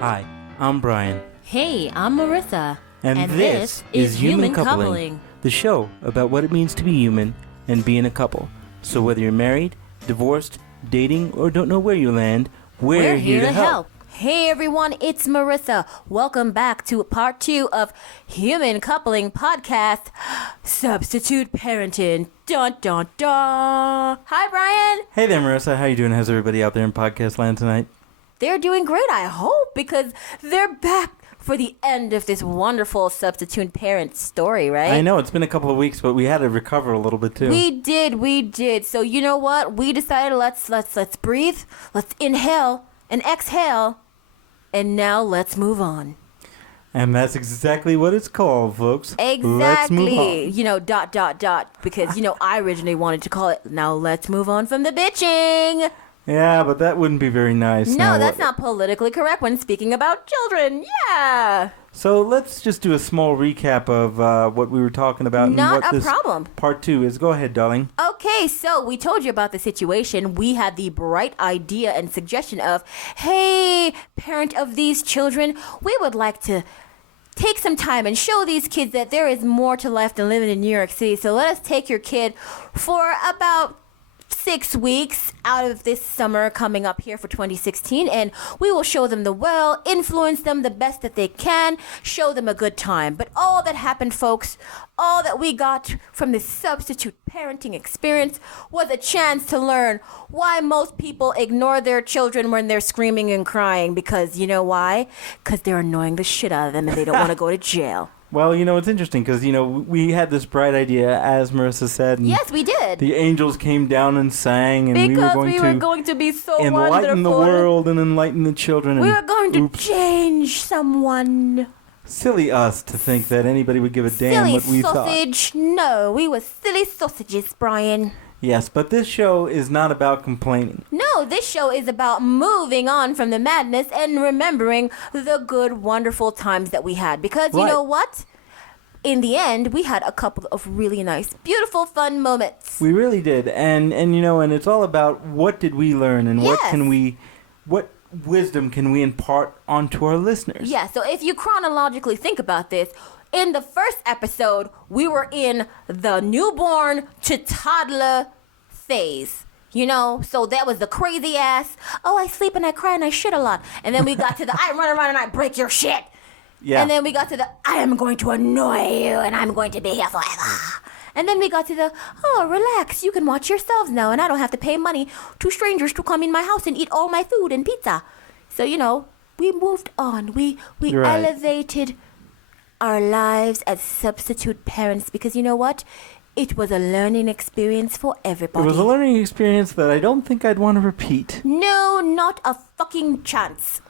Hi, I'm Brian. Hey, I'm Merisa. And this is Human Coupling, the show about what it means to be human and be in a couple. So whether you're married, divorced, dating, or don't know where you land, we're here to help. Hey everyone, it's Merisa. Welcome back to part 2 of Human Coupling Podcast, Substitute Parenting. Dun dun dun. Hi Brian. Hey there, Marissa. How you doing? How's everybody out there in podcast land tonight? They're doing great, I hope, because they're back for the end of this wonderful substitute parent story, right? I know, it's been a couple of weeks, but we had to recover a little bit too. We did. So you know what? We decided let's breathe, let's inhale and exhale, and now let's move on. And that's exactly what it's called, folks. Exactly. Let's move on. You know, ... because, I originally wanted to call it, now let's move on from the bitching. Yeah, but that wouldn't be very nice. No, that's not politically correct when speaking about children. Yeah. So let's just do a small recap of what we were talking about. Not and what a this problem. Part 2 is. Go ahead, darling. Okay, so we told you about the situation. We had the bright idea and suggestion of, hey, parent of these children, we would like to take some time and show these kids that there is more to life than living in New York City. So let us take your kid for about 6 weeks out of this summer coming up here for 2016, and we will show them the well, influence them the best that they can, show them a good time. But all that happened, folks, all that we got from this substitute parenting experience was a chance to learn why most people ignore their children when they're screaming and crying. Because you know why? Because they're annoying the shit out of them and they don't want to go to jail. Well, it's interesting because, we had this bright idea, as Marissa said. And yes, we did. The angels came down and sang, and because we were going to be so enlighten wonderful. the world and enlighten the children. We were going to change someone. Silly us to think that anybody would give a damn silly what we sausage. thought. No, we were silly sausages, Brian. Yes, but this show is not about complaining. No, this show is about moving on from the madness and remembering the good, wonderful times that we had. Because you know what? In the end, we had a couple of really nice, beautiful, fun moments. We really did. And it's all about what did we learn and what wisdom can we impart onto our listeners. Yeah, so if you chronologically think about this, in the first episode, we were in the newborn to toddler phase. So that was the crazy ass, I sleep and I cry and I shit a lot. And then we got to the, I run around and I break your shit. Yeah. And then we got to the, I am going to annoy you and I'm going to be here forever. And then we got to the, relax, you can watch yourselves now and I don't have to pay money to strangers to come in my house and eat all my food and pizza. So, we moved on. We elevated our lives as substitute parents because you know what? It was a learning experience for everybody. It was a learning experience that I don't think I'd want to repeat. No, not a fucking chance.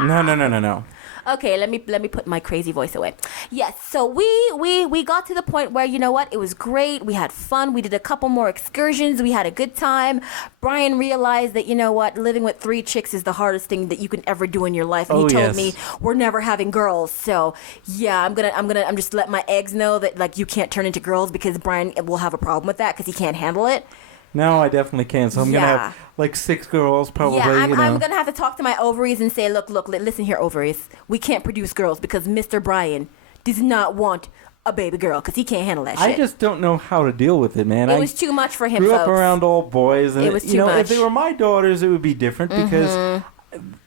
No. Okay, let me put my crazy voice away. Yes, so we got to the point where, you know what, it was great. We had fun. We did a couple more excursions. We had a good time. Brian realized that, you know what, living with 3 chicks is the hardest thing that you can ever do in your life. And he told me we're never having girls. So yeah, I'm just let my eggs know that like you can't turn into girls because Brian will have a problem with that because he can't handle it. No, I definitely can. So I'm going to have like 6 girls probably. Yeah, I'm going to have to talk to my ovaries and say, look, listen here, ovaries. We can't produce girls because Mr. Brian does not want a baby girl because he can't handle that shit. I just don't know how to deal with it, man. It was too much for him, grew folks. Up around all boys. And it was too much. If they were my daughters, it would be different because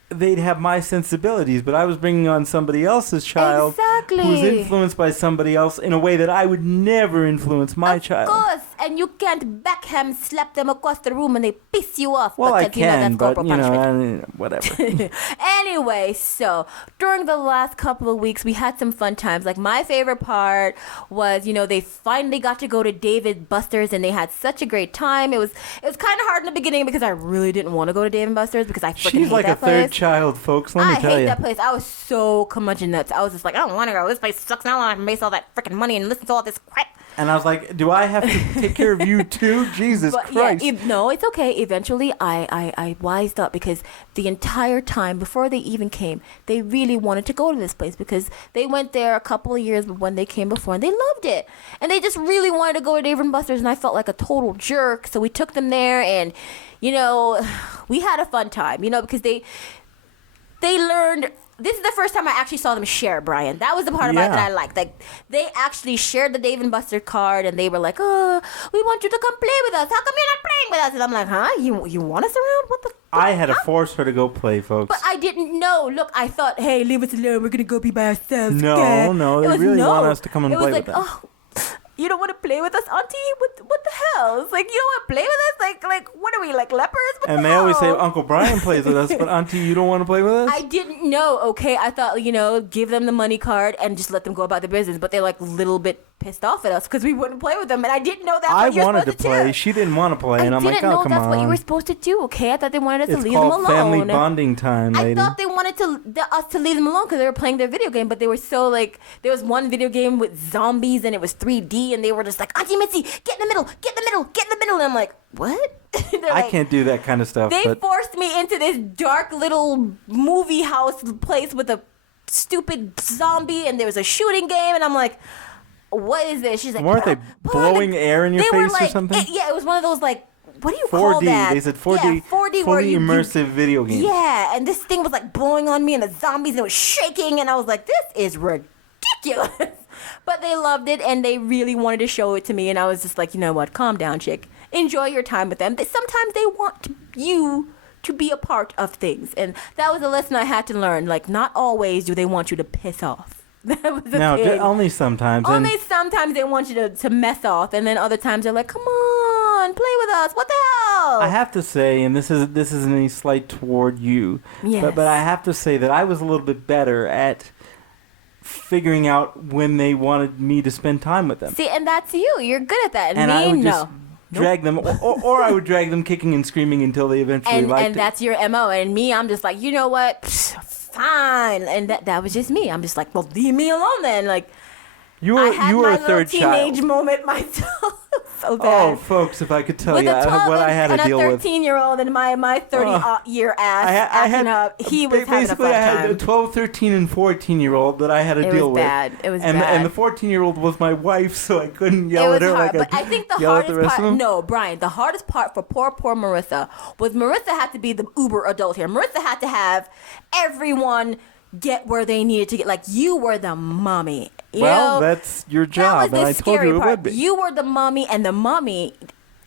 they'd have my sensibilities, but I was bringing on somebody else's child who was influenced by somebody else in a way that I would never influence my child. Of course, and you can't backhand slap them across the room and they piss you off. Well, because, I can, that's but, whatever. Anyway, so during the last couple of weeks, we had some fun times. Like, my favorite part was, they finally got to go to Dave & Buster's and they had such a great time. It was kind of hard in the beginning because I really didn't want to go to Dave & Buster's because I freaking hate that place. She's like a third child, folks. Let me tell you. I hate that place. I was so curmudgeon nuts. I was just like, I don't want to go. This place sucks. I don't want to waste all that freaking money and listen to all this crap. And I was like, do I have to take care of you too? Jesus Christ. Yeah, no, it's okay. Eventually, I wised up because the entire time before they even came, they really wanted to go to this place because they went there a couple of years when they came before and they loved it. And they just really wanted to go to Dave & Buster's and I felt like a total jerk. So we took them there and, we had a fun time, because they learned this is the first time I actually saw them share, Brian. That was the part about it that I liked. Like, they actually shared the Dave and Buster card, and they were like, "Oh, we want you to come play with us. How come you're not playing with us?" And I'm like, "Huh? You want us around? What the?" I had to force her to go play, folks. But I didn't know. Look, I thought, "Hey, leave us alone. We're gonna go be by ourselves." No, they really want us to come and play with them. Oh, you don't want to play with us, Auntie? What the hell? It's like, you don't want to play with us? Like what are we, like lepers? And they always say, Uncle Brian plays with us, but Auntie, you don't want to play with us? I didn't know, okay? I thought, give them the money card and just let them go about their business. But they're like a little bit pissed off at us because we wouldn't play with them. And I didn't know that's what you're supposed to do. I wanted to play. She didn't want to play. And I'm like, oh, come on. I didn't know that's what you were supposed to do, okay? I thought they wanted us to leave them alone. It's called family bonding time, lady. I thought they wanted us to leave them alone because they were playing their video game. But they were so like, there was one video game with zombies and it was 3D. And they were just like, Auntie Mitzi, get in the middle, get in the middle, get in the middle. And I'm like, what? I can't do that kind of stuff. They forced me into this dark little movie house place with a stupid zombie, and there was a shooting game, and I'm like, what is this? She's like, weren't they blowing air in your face or something? It was one of those, like, what do you 4D, call that? They said 4D, yeah, 4D fully immersive video games. Yeah, and this thing was like blowing on me and the zombies, and it was shaking, and I was like, this is ridiculous. But they loved it, and they really wanted to show it to me, and I was just like, you know what, calm down, chick. Enjoy your time with them. Sometimes they want you to be a part of things, and that was a lesson I had to learn. Like, not always do they want you to piss off. That was the thing. Only sometimes. Only sometimes they want you to mess off, and then other times they're like, come on, play with us. What the hell? I have to say, and this isn't any slight toward you, yes. but I have to say that I was a little bit better at figuring out when they wanted me to spend time with them. See, and that's you. You're good at that. And me, I would no. just drag them, or I would drag them kicking and screaming until they eventually liked it. And that's your MO. And me, I'm just like, you know what? Psh, fine. And that was just me. I'm just like, well, leave me alone then. Like, you were a third child. I had my little teenage moment myself. So bad. Oh, folks, if I could tell you what I had to deal with. And a 13-year-old and my 30-year ass acting up. He was having a fun time. Basically, I had a 12, 13, and 14-year-old that I had to deal with. It was bad. And the 14-year-old was my wife, so I couldn't yell at her like but I think the hardest part, no, Brian, the hardest part for poor Marissa was Marissa had to be the uber adult here. Marissa had to have everyone get where they needed to get. Like, you were the mommy. Well, that's your job, and I told you it would be. You were the mommy, and the mommy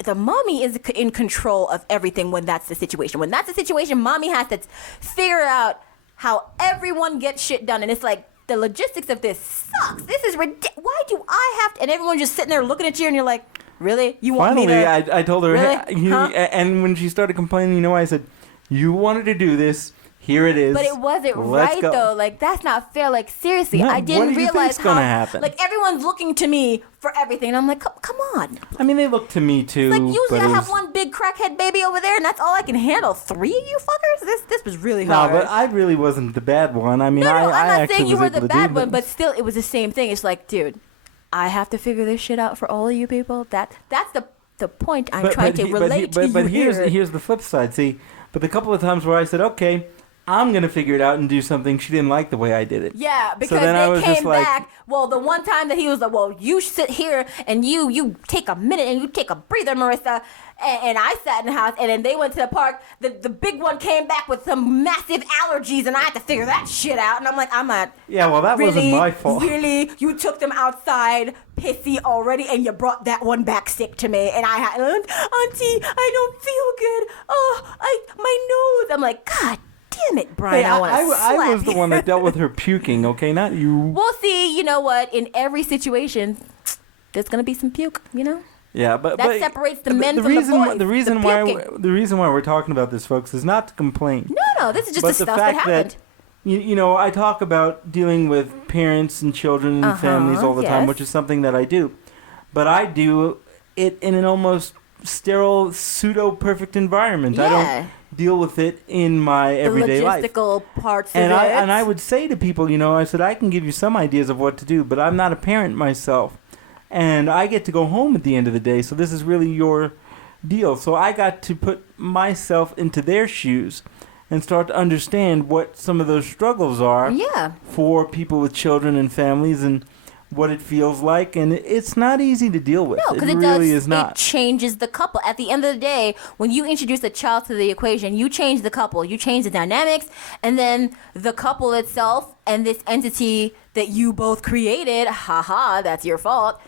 is in control of everything when that's the situation. When that's the situation, mommy has to figure out how everyone gets shit done. And it's like, the logistics of this sucks. This is ridiculous. Why do I have to? And everyone's just sitting there looking at you, and you're like, really? You want me to? Finally, I told her, really? And when she started complaining, I said, you wanted to do this. Here it is. But it wasn't right, though. Like, that's not fair. Like, seriously, no, I didn't realize how, gonna happen? Like, everyone's looking to me for everything. And I'm like, come on. I mean, they look to me, too. It's like, usually I have one big crackhead baby over there, and that's all I can handle. 3 of you fuckers? This was really hard. No, but I really wasn't the bad one. I mean, I'm not saying you were the bad one, but still, it was the same thing. It's like, dude, I have to figure this shit out for all of you people. That's the point I'm trying to relate to you. But here's the flip side. See, but the couple of times where I said, okay, I'm going to figure it out and do something, she didn't like the way I did it. Yeah, because they came back. Well, the one time that he was like, well, you sit here and you take a minute and you take a breather, Marissa. And I sat in the house, and then they went to the park. The big one came back with some massive allergies, and I had to figure that shit out. And I'm like, I'm not. Yeah, well, that wasn't my fault. Really? You took them outside, pissy already, and you brought that one back sick to me. And I had, Auntie, I don't feel good. Oh, my nose. I'm like, God damn it, Brian. Hey, I was the one that dealt with her puking, okay? Not you. Well, see, you know what? In every situation, there's going to be some puke, you know? Yeah, but separates the men from the boys. The reason why we're talking about this, folks, is not to complain. No, this is just the stuff that happened. You know, I talk about dealing with parents and children and families all the time, which is something that I do. But I do it in an almost sterile, pseudo-perfect environment. Yeah. I don't deal with it in my everyday life. The logistical parts of it. And I would say to people, you know, I said, I can give you some ideas of what to do, but I'm not a parent myself. And I get to go home at the end of the day, so this is really your deal. So I got to put myself into their shoes and start to understand what some of those struggles are for people with children and families, and what it feels like, and it's not easy to deal with. No, because it really is not. It changes the couple. At the end of the day, when you introduce a child to the equation, you change the couple, you change the dynamics, and then the couple itself and this entity that you both created, that's your fault,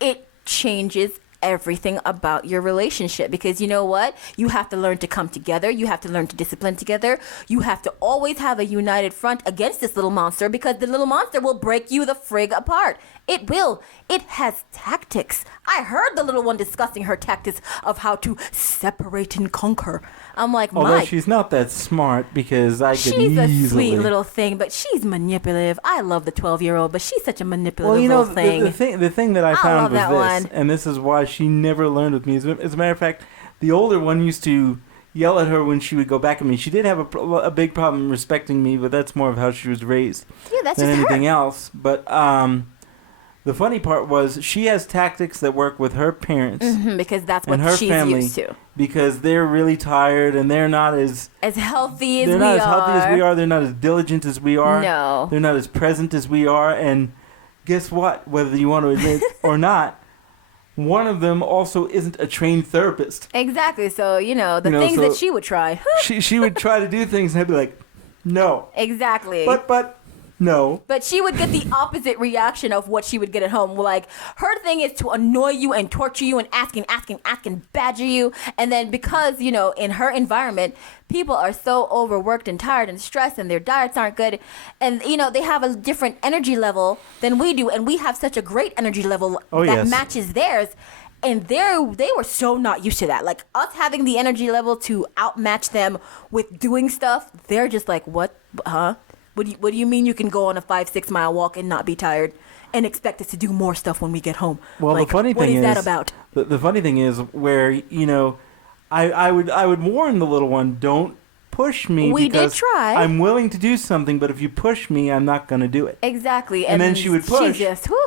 it changes everything about your relationship. Because you know what? You have to learn to come together. You have to learn to discipline together. You have to always have a united front against this little monster, because the little monster will break you the frig apart. It will. It has tactics. I heard the little one discussing her tactics of how to separate and conquer. I'm like, although she's not that smart, because I could easily... She's a sweet little thing, but she's manipulative. I love the 12-year-old, but she's such a manipulative little thing. The thing that I found was this, and this is why she never learned with me. As a matter of fact, the older one used to yell at her when she would go back at me. She did have a big problem respecting me, but that's more of how she was raised that's than just anything her. else. But the funny part was she has tactics that work with her parents because that's what and her she's family, used to. because they're really tired and they're not as healthy as we are. They're not as healthy as we are. They're not as diligent as we are. No. They're not as present as we are. And guess what? Whether you want to admit or not, one of them also isn't a trained therapist. Exactly. So, things that she would try. she would try to do things and I'd be like, no. Exactly. But no. But she would get the opposite reaction of what she would get at home. Like, her thing is to annoy you and torture you and ask and badger you. And then because, in her environment, people are so overworked and tired and stressed and their diets aren't good. And, they have a different energy level than we do. And we have such a great energy level that matches theirs. And they were so not used to that. Like, us having the energy level to outmatch them with doing stuff, they're just like, what? Huh? What do you mean you can go on a 5-6 mile walk and not be tired and expect us to do more stuff when we get home? Well, like, the funny thing is what is that about? The funny thing is where, I would warn the little one, don't push me. We because did try. I'm willing to do something, but if you push me, I'm not going to do it. Exactly. And then she would push,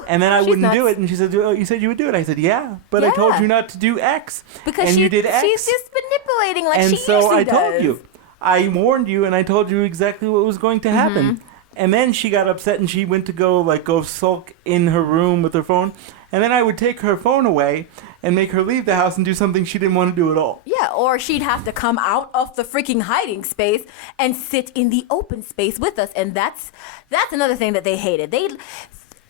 and then I wouldn't do it. And she said, "Oh, you said you would do it." I said, "Yeah, but I told you not to do X." Because you did X. She's just manipulating like and she so usually I does. told you. I warned you, and I told you exactly what was going to happen. And then she got upset, and she went to go sulk in her room with her phone. And then I would take her phone away and make her leave the house and do something she didn't want to do at all. Yeah, or she'd have to come out of the freaking hiding space and sit in the open space with us. And that's another thing that they hated.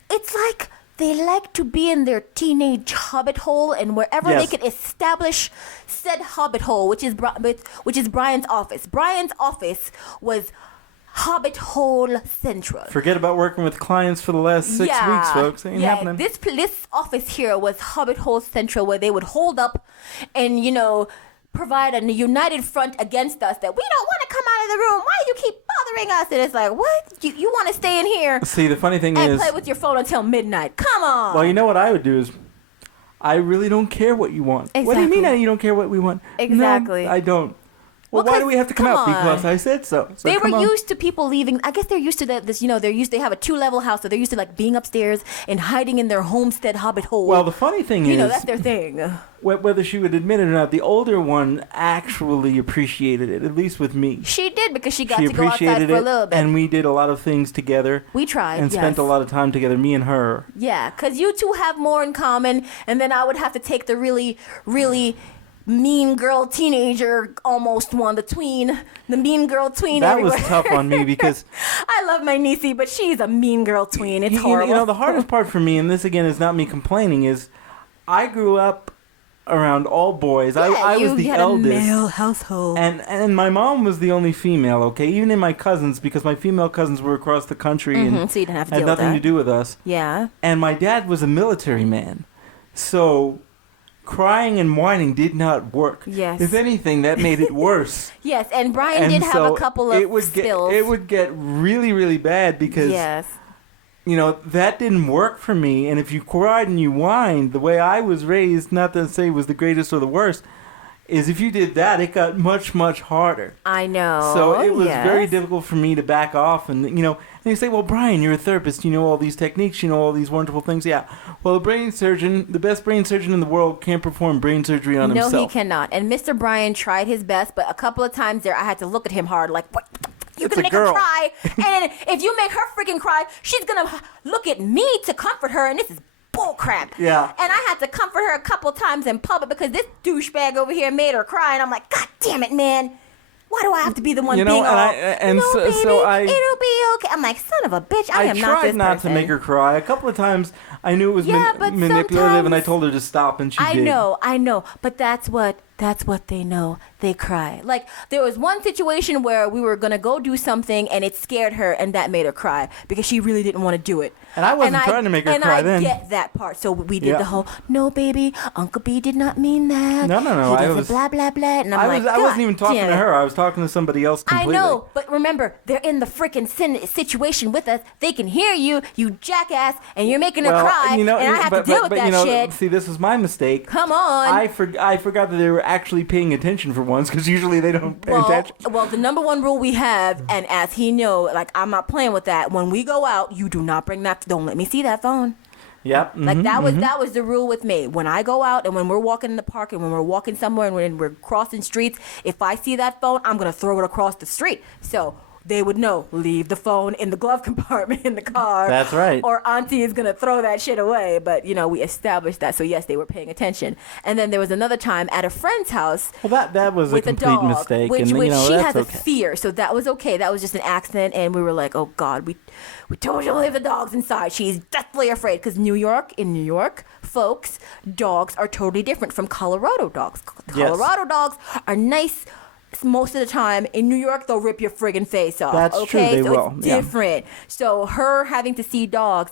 It's like they like to be in their teenage hobbit hole, and wherever they could establish said hobbit hole, which is Brian's office. Brian's office was Hobbit Hole Central. Forget about working with clients for the last 6 weeks, folks. Ain't happening. This office here was Hobbit Hole Central, where they would hold up and, provide a united front against us that we don't want to come out of the room. Why do you keep bothering us? And it's like, what? You want to stay in here? See, the funny thing and is... play with your phone until midnight. Come on. Well, you know what I would do is... I really don't care what you want. Exactly. What do you mean you don't care what we want? Exactly. No, I don't. Well, why do we have to come out? Because I said so. They were used to people leaving. I guess they're used to this. They have a 2-level house, so they're used to like being upstairs and hiding in their homestead hobbit hole. Well, the funny thing is, that's their thing. Whether she would admit it or not, the older one actually appreciated it, at least with me. She did, because she got to go outside for a little bit. And we did a lot of things together. We tried, and spent a lot of time together, me and her. Yeah, because you two have more in common, and then I would have to take the really, really mean girl teenager almost one, the mean girl tween. That everywhere. was tough on me because I love my niecey, but she's a mean girl tween. It's horrible. The hardest part for me, and this again is not me complaining, is I grew up around all boys. Yeah, I was the eldest. A male household. And my mom was the only female, okay? Even in my cousins, because my female cousins were across the country and so you didn't have to had deal nothing with that. to do with us. Yeah. And my dad was a military man. So crying and whining did not work. Yes. If anything, that made it worse. Yes, and Brian did have a couple of spills. It would get really, really bad because, that didn't work for me. And if you cried and you whined, the way I was raised, not to say it was the greatest or the worst, is if you did that, it got much, much harder. I know. So it was very difficult for me to back off. And, and you say, well, Brian, you're a therapist. You know all these techniques. You know all these wonderful things. Yeah. Well, the best brain surgeon in the world can't perform brain surgery on himself. No, he cannot. And Mr. Brian tried his best, but a couple of times there I had to look at him hard like, what? you're going to make her cry. And if you make her freaking cry, she's going to look at me to comfort her. And this is bullcrap. Yeah. And I had to comfort her a couple times in public because this douchebag over here made her cry. And I'm like, God damn it, man. Why do I have to be the one being all, baby, it'll be okay. I'm like, son of a bitch, I am not this person. I tried not to make her cry. A couple of times I knew it was manipulative, and I told her to stop, and she did. I know. But that's what they know. They cry. Like, there was one situation where we were going to go do something, and it scared her, and that made her cry because she really didn't want to do it. And I wasn't trying to make her cry then. And I get that part. So we did the whole, no, baby, Uncle B did not mean that. No. I was blah, blah, blah. And I wasn't even talking to her. I was talking to somebody else completely. I know. But remember, they're in the freaking situation with us. They can hear you, you jackass, and you're making her cry. And I have to deal with that shit. See, this was my mistake. Come on. I forgot that they were actually paying attention for once, because usually they don't pay attention. Well, the number one rule we have, and as he knows, like, I'm not playing with that. When we go out, you do not bring that. Don't let me see that phone. Yep. Mm-hmm, like that was the rule with me. When I go out and when we're walking in the park and when we're walking somewhere and when we're crossing streets, if I see that phone, I'm gonna throw it across the street. So they would know, leave the phone in the glove compartment in the car. That's right. Or Auntie is going to throw that shit away. But, we established that. So, yes, they were paying attention. And then there was another time at a friend's house. Well, that was a complete mistake. Which she has a fear. So that was okay. That was just an accident. And we were like, oh, God, we told you to leave the dogs inside. She's deathly afraid. Because in New York, folks, dogs are totally different from Colorado dogs. Colorado dogs are nice. Most of the time in New York, they'll rip your friggin' face off. That's true. They will. It's different. Yeah. So her having to see dogs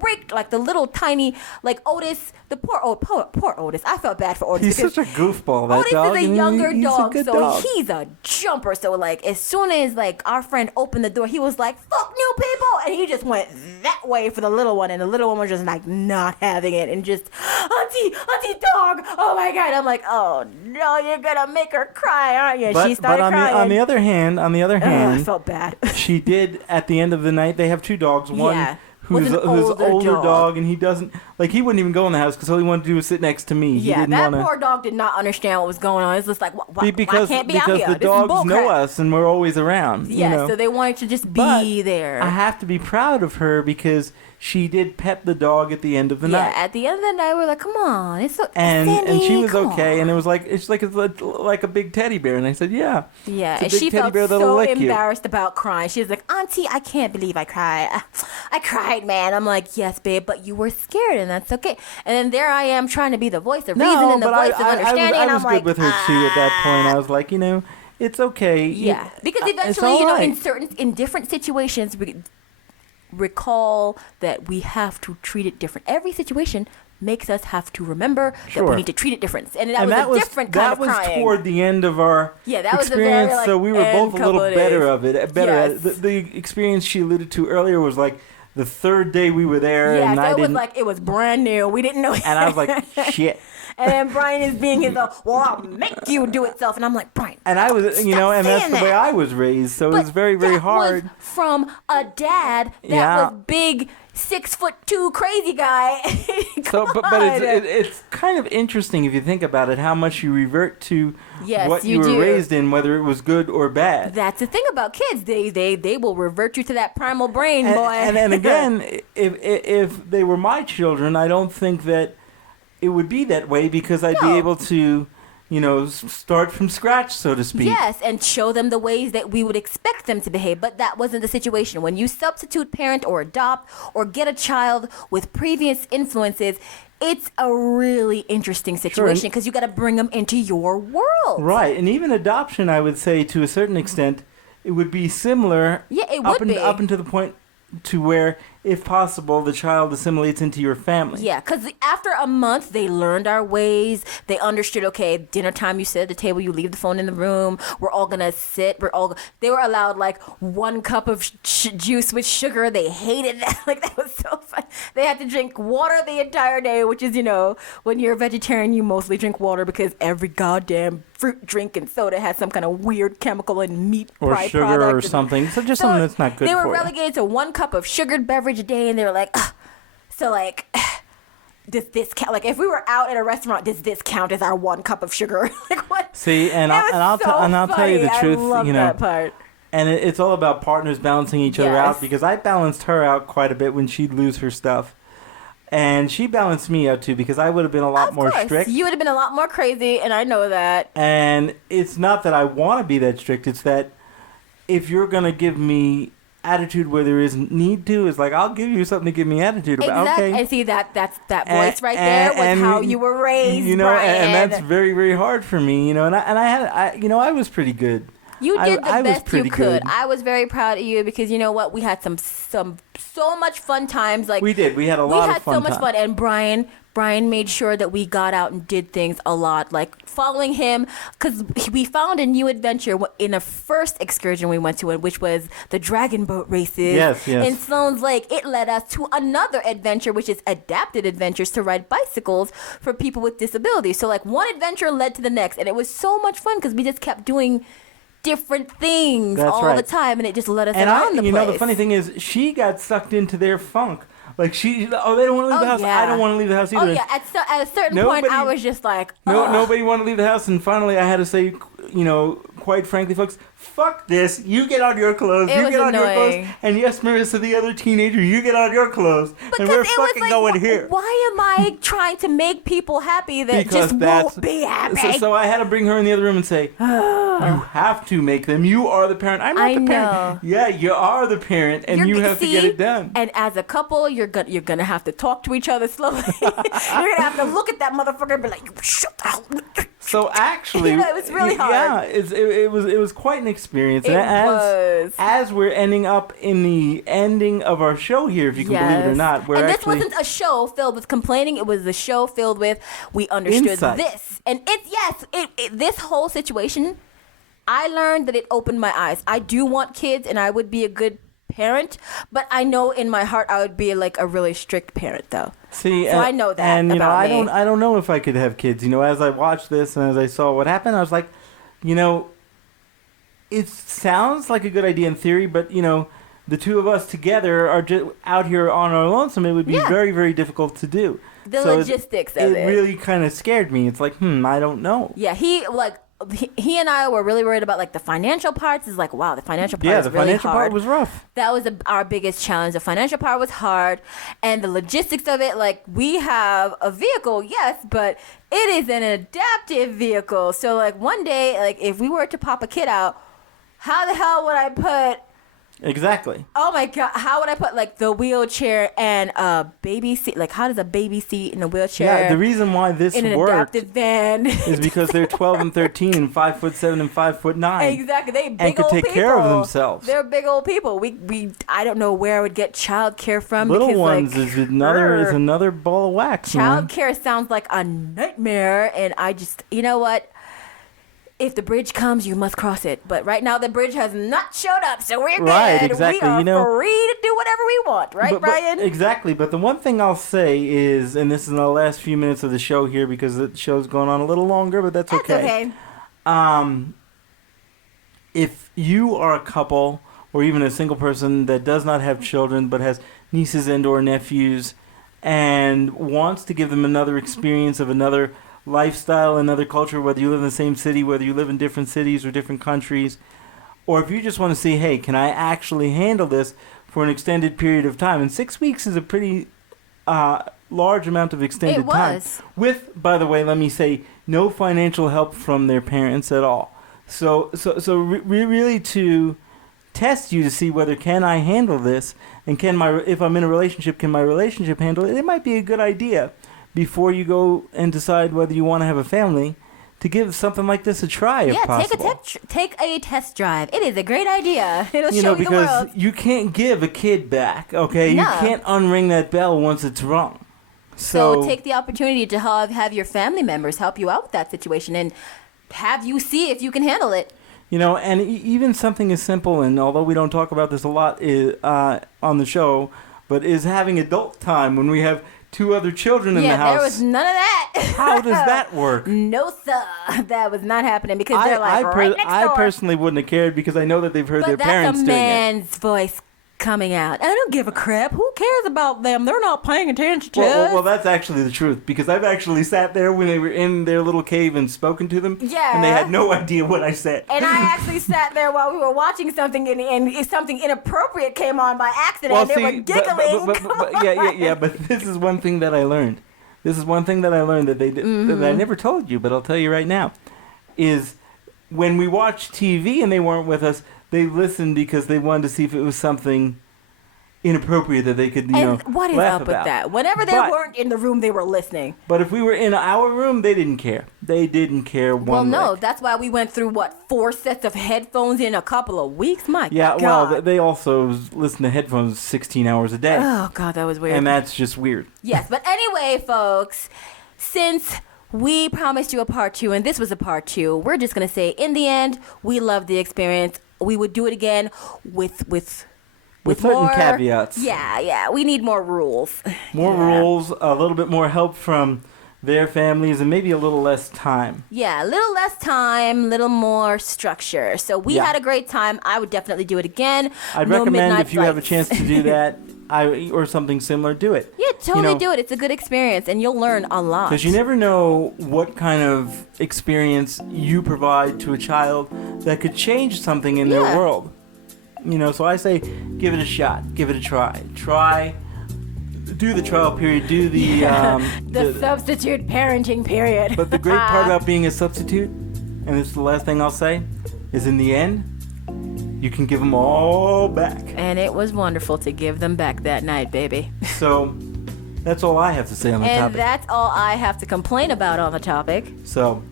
freaked, like the little tiny, like Otis, the poor Otis. I felt bad for Otis. He's such a goofball. That Otis dog. is a younger dog, so dog. He's a jumper. So like as soon as like our friend opened the door, he was like, "Fuck new people," and he just went that way for the little one, and the little one was just like not having it, and just auntie dog. Oh my God! I'm like, oh no, you're gonna make her cry, aren't you? She started crying. On the other hand, I felt bad. She did at the end of the night. They have two dogs. One. Who's an older dog, and he doesn't, like, he wouldn't even go in the house because all he wanted to do was sit next to me. Yeah, that poor dog did not understand what was going on. It's just like, why can't be out here? Because the dogs know us and we're always around. Yeah, so they wanted to just be there. I have to be proud of her because she did pet the dog at the end of the night. Yeah, at the end of the night, we're like, come on, it's okay. And she was okay, and it was like it's like a big teddy bear, and I said, yeah. Yeah, and she felt so embarrassed about crying. She was like, Auntie, I can't believe I cried. I cried, man. I'm like, yes, babe, but you were scared, and that's okay. And then there I am trying to be the voice of reason and the voice of understanding. I was good with her too at that point. I was like, it's okay. Yeah, because eventually, in different situations, recall that we have to treat it different. Every situation makes us have to remember that we need to treat it different. And that was a different kind of crying. That was toward the end of our experience, so we were both a little better at it. The experience she alluded to earlier was like the third day we were there. Yeah, and so it was like it was brand new. We didn't know. And I was like, shit. And then Brian is being his well, I'll make you do it self. And I'm like, Brian. And I was, and that's the way I was raised. So it was very, very hard. Was from a dad that was big, 6'2" crazy guy. But it's kind of interesting if you think about it, how much you revert to what you were raised in, whether it was good or bad. That's the thing about kids. They will revert you to that primal brain, boy. And again, if they were my children, I don't think that it would be that way because I'd be able to, start from scratch, so to speak. Yes, and show them the ways that we would expect them to behave. But that wasn't the situation. When you substitute parent or adopt or get a child with previous influences, it's a really interesting situation because you got to bring them into your world. Right, and even adoption, I would say, to a certain extent, it would be similar. Yeah, it would be. Up until the point to where, if possible, the child assimilates into your family. Yeah, because after a month, they learned our ways. They understood, okay, dinner time, you sit at the table, you leave the phone in the room. We're all going to sit. They were allowed, 1 cup of juice with sugar. They hated that. That was so fun. They had to drink water the entire day, which is, when you're a vegetarian, you mostly drink water because every goddamn fruit drink and soda has some kind of weird chemical and meat or sugar product or something. So just something that's not good for you. They were relegated to 1 cup of sugared beverage a day, and they were like, does this count? If we were out at a restaurant, does this count as our 1 cup of sugar? What? See, I'll tell you the truth. I love that part. And it's all about partners balancing each other out, because I balanced her out quite a bit when she'd lose her stuff. And she balanced me out, too, because I would have been a lot more strict. You would have been a lot more crazy, and I know that. And it's not that I want to be that strict. It's that if you're going to give me attitude where there isn't need to, it's like, I'll give you something to give me attitude about. Exactly. Okay. And see, that's that voice right there was how you were raised, you know, Brian. and that's very, very hard for me, you know. And I was pretty good. You did the best you could. Good. I was very proud of you because you know what? We had some so much fun times. Like we did. We had a lot of fun. We had so much fun, and Brian made sure that we got out and did things a lot, like following him, because we found a new adventure in the first excursion we went to, which was the dragon boat races. Yes. In Sloan's Lake. It led us to another adventure, which is adapted adventures to ride bicycles for people with disabilities. So like one adventure led to the next, and it was so much fun because we just kept doing different things the time, and it just let us around the place. You know, the funny thing is, she got sucked into their funk. Like they don't want to leave the house. Yeah. I don't want to leave the house either. Oh yeah, at a certain point, I was just like, nobody wanted to leave the house, and finally, I had to say, you know, quite frankly, folks, fuck this. You get on your clothes. You get on your clothes. And yes, Marissa, the other teenager, you get on your clothes. And we're fucking going here. Why am I trying to make people happy that just won't be happy? So I had to bring her in the other room and say, you have to make them. You are the parent. I'm not the parent. Yeah, you are the parent, and you have to get it done. And as a couple, you're gonna have to talk to each other slowly. You're gonna have to look at that motherfucker and be like, shut the hell up. So actually, you know, it was really hard. Yeah, it was quite an experience. It was. As we're ending up in the ending of our show here, if you can believe it or not, this wasn't a show filled with complaining. It was a show filled with we understood insight. This, and this whole situation, I learned that it opened my eyes. I do want kids, and I would be a good parent, but I know in my heart I would be like a really strict parent, though. See, so I know that. And you know, about me. I don't know if I could have kids. You know, as I watched this and as I saw what happened, I was like, you know, it sounds like a good idea in theory, but you know, the two of us together are just out here on our lonesome. It would be very, very difficult to do. The logistics of it. It really kind of scared me. It's like, I don't know. Yeah, he and I were really worried about like the financial parts. It's like, wow, the financial part is really hard. Yeah, the financial part was rough. That was our biggest challenge. The financial part was hard, and the logistics of it, like we have a vehicle, yes, but it is an adaptive vehicle. So like one day, like if we were to pop a kid out, how the hell would I put... Exactly. Oh my God! How would I put like the wheelchair and a baby seat? Like, how does a baby seat in a wheelchair? Yeah, the reason why this in an worked adapted van is because they're 12 and 13 and 5'7" and 5'9". Exactly, they big and could old take people. care of themselves. They're big old people. I don't know where I would get childcare from. Little because, ones like, is another ball of wax. Childcare sounds like a nightmare, and I just, you know what? If the bridge comes, you must cross it. But right now, the bridge has not showed up, so we're good. Right, exactly. We are free to do whatever we want, right, Brian? Exactly. But the one thing I'll say is, and this is in the last few minutes of the show here because the show's going on a little longer, but that's okay. If you are a couple or even a single person that does not have children but has nieces and or nephews and wants to give them another experience of another lifestyle, another culture, whether you live in the same city, whether you live in different cities or different countries, or if you just want to see, hey, can I actually handle this for an extended period of time? And 6 weeks is a pretty large amount of extended time. With, by the way, let me say, no financial help from their parents at all. So really to test you to see whether can I handle this, and if I'm in a relationship, can my relationship handle it? It might be a good idea before you go and decide whether you want to have a family, to give something like this a try, if possible. Take a test drive. It is a great idea. It'll show you the world. Because you can't give a kid back, okay? No. You can't unring that bell once it's rung. So take the opportunity to have your family members help you out with that situation and have you see if you can handle it. You know, and even something as simple, and although we don't talk about this a lot on the show, but is having adult time when we have two other children in the house. Yeah, there was none of that. How does that work? No, sir. That was not happening because they're like right next door. I personally wouldn't have cared because I know that they've heard their parents doing it. But that's a man's voice, coming out. I don't give a crap. Who cares about them? They're not paying attention to us. Well, that's actually the truth, because I've actually sat there when they were in their little cave and spoken to them, and they had no idea what I said. And I actually sat there while we were watching something, and something inappropriate came on by accident, and they were giggling. But this is one thing that I learned. That they did, that I never told you, but I'll tell you right now, is when we watched TV and they weren't with us, they listened because they wanted to see if it was something inappropriate that they could, what is laugh up about. with that? Whenever they weren't in the room, they were listening. But if we were in our room, they didn't care. They didn't care one lick. That's why we went through, 4 sets of headphones in a couple of weeks? My God. Yeah, well, they also listen to headphones 16 hours a day. Oh, God, that was weird. And that's just weird. Yes, but anyway, folks, since we promised you a part 2, and this was a part 2, we're just going to say, in the end, we loved the experience. We would do it again with certain more caveats. Yeah. We need more rules. More rules, a little bit more help from their families, and maybe a little less time. Yeah, a little less time, little more structure. So we had a great time. I would definitely do it again. I'd recommend if you have a chance to do that, or something similar, do it. Yeah, totally do it. It's a good experience, and you'll learn a lot. Because you never know what kind of experience you provide to a child that could change something in their world. So I say, give it a shot. Give it a try. Do the trial period. Do the... the substitute parenting period. But the great part about being a substitute, and this is the last thing I'll say, is in the end, you can give them all back. And it was wonderful to give them back that night, baby. So, that's all I have to say on the topic. And that's all I have to complain about on the topic. So,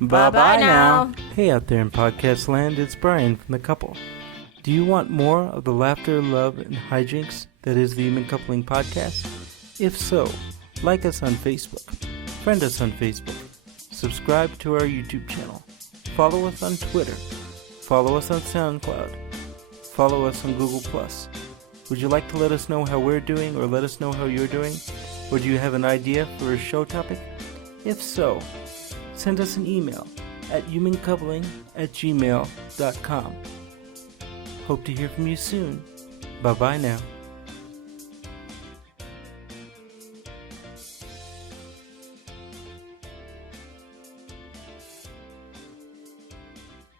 bye-bye now. Hey out there in podcast land, it's Brian from The Couple. Do you want more of the laughter, love, and hijinks that is the Human Coupling Podcast? If so, like us on Facebook, friend us on Facebook, subscribe to our YouTube channel, follow us on Twitter, follow us on SoundCloud, follow us on Google+. Would you like to let us know how we're doing, or let us know how you're doing? Or do you have an idea for a show topic? If so, send us an email at humancoupling@gmail.com. Hope to hear from you soon. Bye-bye now.